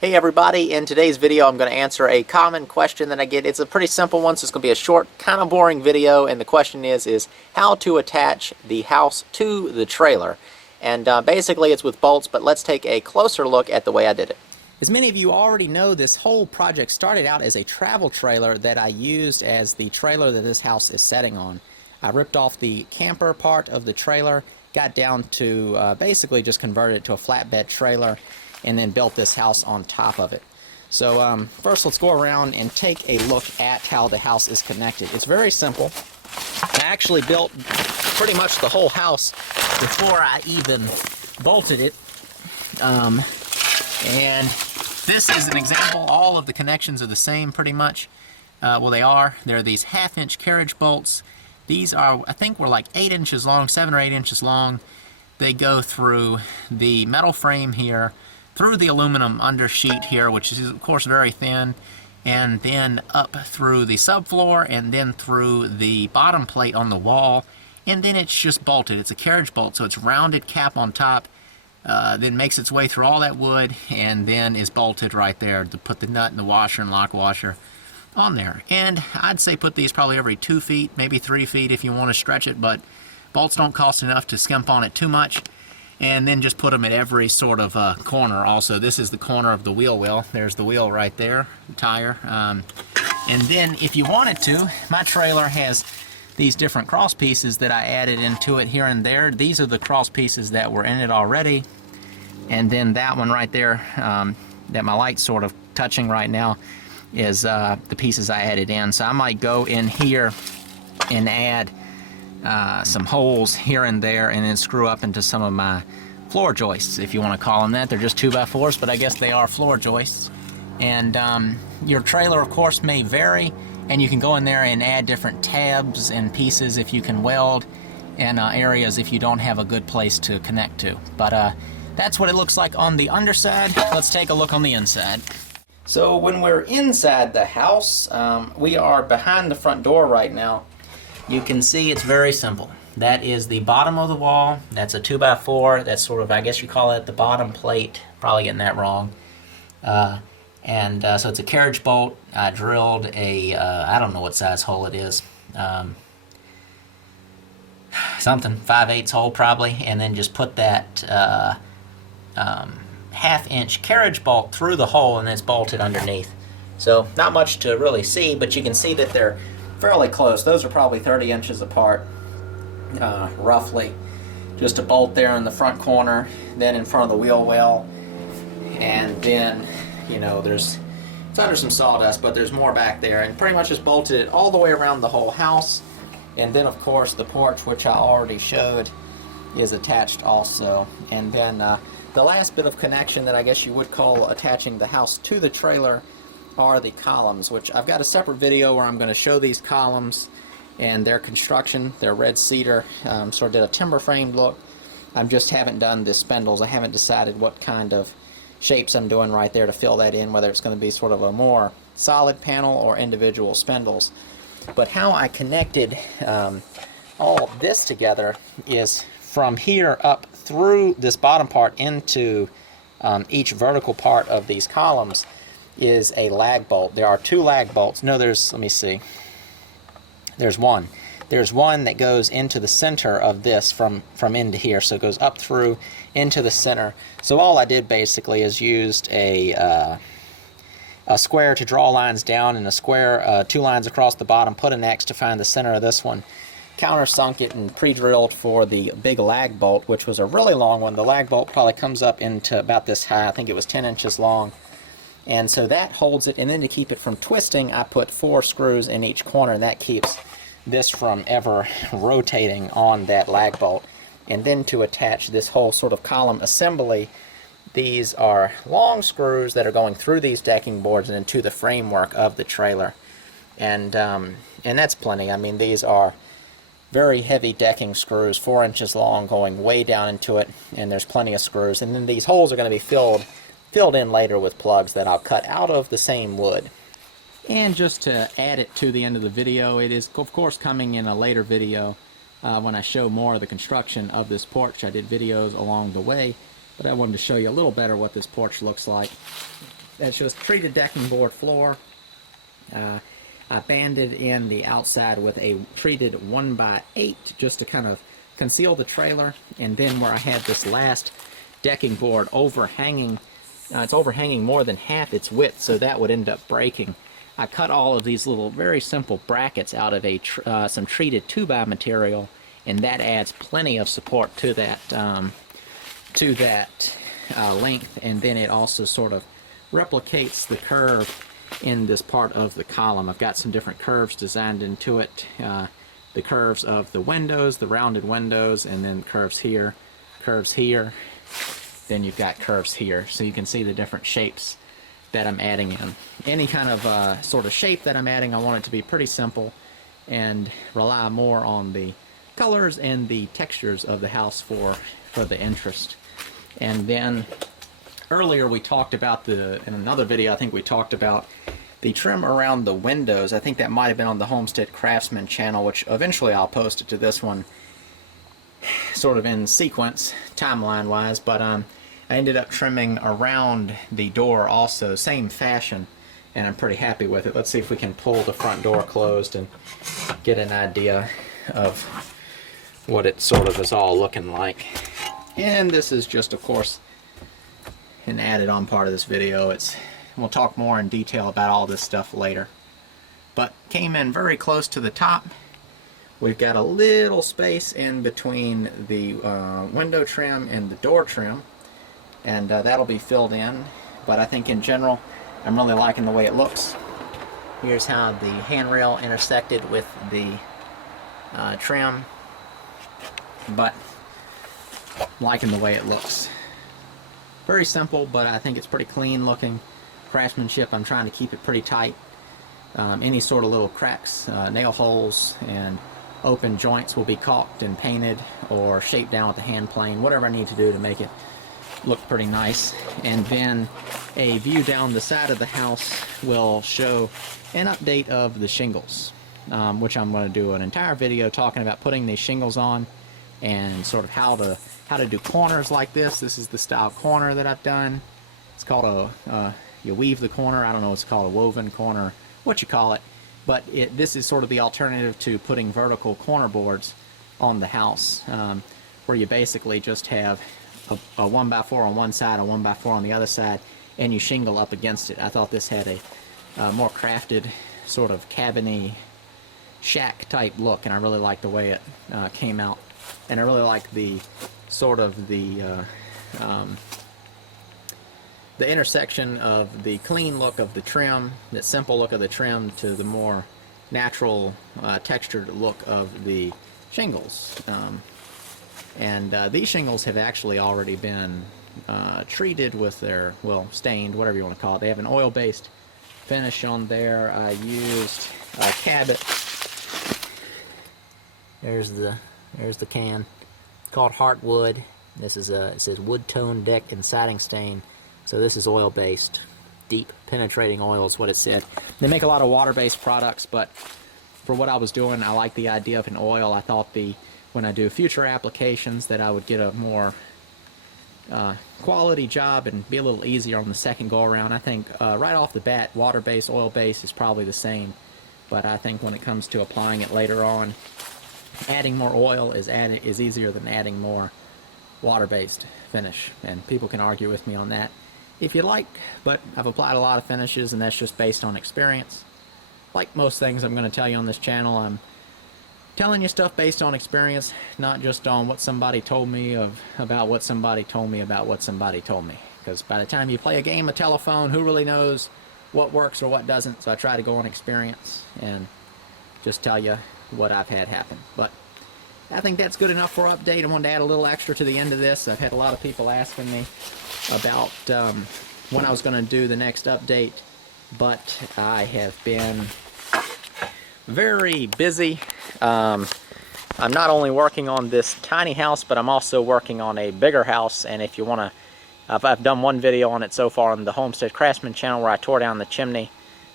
Hey everybody, in today's video I'm going to answer a common question that I get. It's a pretty simple one, so it's going to be a short, kind of boring video, and the question is how to attach the house to the trailer. And basically it's with bolts, but let's take a closer look at the way I did it. As many of you already know, this whole project started out as a travel trailer that I used as the trailer that this house is setting on. I ripped off the camper part of the trailer, got down to basically just converted it to a flatbed trailer, and then built this house on top of it. So first let's go around and take a look at how the house is connected. It's very simple. I actually built pretty much the whole house before I even bolted it. And this is an example. All of the connections are the same pretty much. Well, they are. They're these 1/2-inch carriage bolts. These are, I think, were like 8 inches long, 7 or 8 inches long. They go through the metal frame here, through the aluminum undersheet here, which is of course very thin, and then up through the subfloor, and then through the bottom plate on the wall, and then it's just bolted. It's a carriage bolt, so it's rounded cap on top, then makes its way through all that wood, and then is bolted right there to put the nut and the washer and lock washer on there. And I'd say put these probably every 2 feet, maybe 3 feet if you want to stretch it, but bolts don't cost enough to skimp on it too much. And then just put them at every sort of corner. Also, this is the corner of the wheel well. There's the wheel right there, the tire. And then if you wanted to, my trailer has these different cross pieces that I added into it here and there. These are the cross pieces that were in it already. And then that one right there, that my light's sort of touching right now, is the pieces I added in. So I might go in here and add some holes here and there, and then screw up into some of my floor joists, if you want to call them that. They're just 2x4s, but I guess they are floor joists. And your trailer, of course, may vary, and you can go in there and add different tabs and pieces if you can weld, and areas if you don't have a good place to connect to. But that's what it looks like on the underside. Let's take a look on the inside. So when we're inside the house, we are behind the front door right now. You can see it's very simple. That is the bottom of the wall. That's a 2x4. That's sort of, I guess you call it the bottom plate. Probably getting that wrong. So it's a carriage bolt. I drilled a, I don't know what size hole it is. Something, 5/8 hole probably. And then just put that 1/2-inch carriage bolt through the hole, and it's bolted underneath. So not much to really see, but you can see that they're fairly close. Those are probably 30 inches apart, roughly. Just a bolt there in the front corner, then in front of the wheel well, and then, you know, it's under some sawdust, but there's more back there, and pretty much just bolted it all the way around the whole house. And then, of course, the porch, which I already showed, is attached also. And then the last bit of connection that I guess you would call attaching the house to the trailer are the columns, which I've got a separate video where I'm going to show these columns and their construction. They're red cedar, sort of did a timber framed look. I just haven't done the spindles. I haven't decided what kind of shapes I'm doing right there to fill that in, whether it's going to be sort of a more solid panel or individual spindles. But how I connected all of this together is from here up through this bottom part into each vertical part of these columns is a lag bolt. There are 2 lag bolts. No, let me see. There's one. There's one that goes into the center of this from into here. So it goes up through into the center. So all I did basically is used a square to draw lines down, and a square, 2 lines across the bottom, put an X to find the center of this one. Countersunk it and pre-drilled for the big lag bolt, which was a really long one. The lag bolt probably comes up into about this high. I think it was 10 inches long. And so that holds it, and then to keep it from twisting, I put 4 screws in each corner, and that keeps this from ever rotating on that lag bolt. And then to attach this whole sort of column assembly, these are long screws that are going through these decking boards and into the framework of the trailer. And that's plenty. I mean, these are very heavy decking screws, 4 inches long, going way down into it, and there's plenty of screws. And then these holes are going to be filled in later with plugs that I'll cut out of the same wood. And just to add it to the end of the video, it is of course coming in a later video when I show more of the construction of this porch. I did videos along the way, but I wanted to show you a little better what this porch looks like. It's just treated decking board floor. I banded in the outside with a treated 1x8 just to kind of conceal the trailer, and then where I had this last decking board overhanging, it's overhanging more than half its width, so that would end up breaking. I cut all of these little very simple brackets out of a some treated 2x material, and that adds plenty of support to that length, and then it also sort of replicates the curve in this part of the column. I've got some different curves designed into it. The curves of the windows, the rounded windows, and then curves here, then you've got curves here. So you can see the different shapes that I'm adding in. Any kind of sort of shape that I'm adding, I want it to be pretty simple and rely more on the colors and the textures of the house for the interest. And then earlier we talked about in another video, I think we talked about the trim around the windows. I think that might have been on the Homestead Craftsman channel, which eventually I'll post it to this one sort of in sequence, timeline wise, but I ended up trimming around the door also, same fashion, and I'm pretty happy with it. Let's see if we can pull the front door closed and get an idea of what it sort of is all looking like. And this is just, of course, an added on part of this video. We'll talk more in detail about all this stuff later. But came in very close to the top. We've got a little space in between the window trim and the door trim, and that'll be filled in. But I think in general, I'm really liking the way it looks. Here's how the handrail intersected with the trim, but liking the way it looks. Very simple, but I think it's pretty clean looking craftsmanship. I'm trying to keep it pretty tight. Any sort of little cracks, nail holes, and open joints will be caulked and painted or shaped down with the hand plane, whatever I need to do to make it look pretty nice. And then a view down the side of the house will show an update of the shingles, which I'm going to do an entire video talking about putting these shingles on and sort of how to do corners like this. This is the style corner that I've done. It's called you weave the corner. I don't know what's called, a woven corner, what you call it. But this is sort of the alternative to putting vertical corner boards on the house, where you basically just have a 1x4 on one side, a 1x4 on the other side, and you shingle up against it. I thought this had a more crafted, sort of cabiny, shack type look, and I really like the way it came out. And I really like the sort of the intersection of the clean look of the trim, the simple look of the trim, to the more natural textured look of the shingles. These shingles have actually already been treated with their, well, stained, whatever you want to call it. They have an oil-based finish on there. I used Cabot. There's the can. It's called Heartwood. This is it says wood tone deck and siding stain. So this is oil-based. Deep penetrating oil is what it said. They make a lot of water-based products, but for what I was doing, I like the idea of an oil. I thought when I do future applications that I would get a more quality job and be a little easier on the second go-around. I think right off the bat, water-based, oil-based is probably the same, but I think when it comes to applying it later on, adding more oil is easier than adding more water-based finish, and people can argue with me on that if you like, but I've applied a lot of finishes, and that's just based on experience. Like most things I'm going to tell you on this channel, I'm telling you stuff based on experience, not just on what somebody told me about what somebody told me about what somebody told me, because by the time you play a game of telephone, who really knows what works or what doesn't? So I try to go on experience and just tell you what I've had happen. But I think that's good enough for update. I wanted to add a little extra to the end of this. I've had a lot of people asking me about when I was going to do the next update, but I have been very busy. I'm not only working on this tiny house, but I'm also working on a bigger house, and if you want to, I've done one video on it so far on the Homestead Craftsman channel where I tore down the chimney.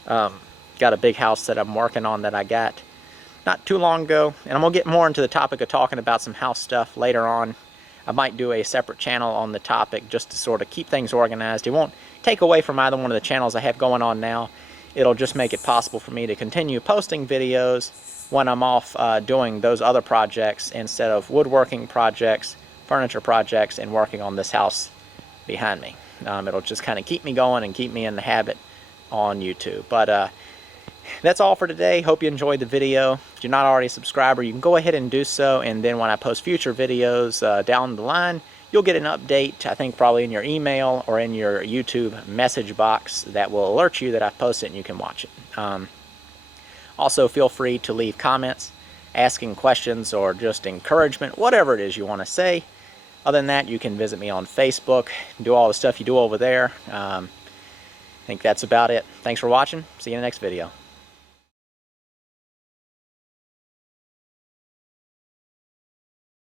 Got a big house that I'm working on that I got not too long ago, and I'm going to get more into the topic of talking about some house stuff later on. I might do a separate channel on the topic just to sort of keep things organized. It won't take away from either one of the channels I have going on now. It'll just make it possible for me to continue posting videos when I'm off doing those other projects instead of woodworking projects, furniture projects, and working on this house behind me. It'll just kind of keep me going and keep me in the habit on YouTube. But that's all for today. Hope you enjoyed the video. If you're not already a subscriber, you can go ahead and do so, and then when I post future videos down the line, you'll get an update, I think probably in your email or in your YouTube message box that will alert you that I've posted and you can watch it. Also, feel free to leave comments, asking questions, or just encouragement, whatever it is you want to say. Other than that, you can visit me on Facebook, do all the stuff you do over there. I think that's about it. Thanks for watching. See you in the next video.